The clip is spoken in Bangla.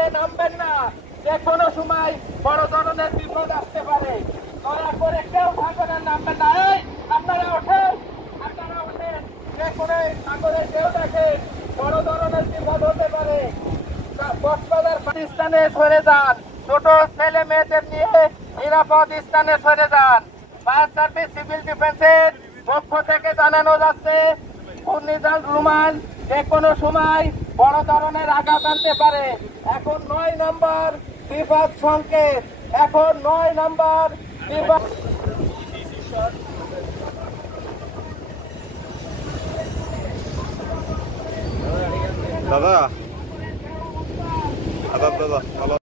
করে নামবেন না, যে কোনো সময় বড় ধরনের বিপদ আসতে পারে। দয়া করে কেউ সাগরে নামবেন না। এই আপনারা ওঠেন, আপনারা ওঠেন, যে কোনো সাগরে কেউ দেখেন বড় ধরনের বিপদ হতে পারে। কক্সবাজার স্থানে সরে যান, ছোট ছেলে মেয়েদের নিয়ে নিরাপদ স্থানে সরে যান। ফায়ার সার্ভিস সিভিল ডিফেন্সের পক্ষ থেকে জানানো যাচ্ছে ঘূর্ণিঝড় রুমান যে কোনো সময় বড় ধরনের আঘাত আনতে পারে। এখন 9 নম্বর বিপদ সংকেত, এখন 9 নম্বর বিপদ। দাদা দাদা দাদা ভালো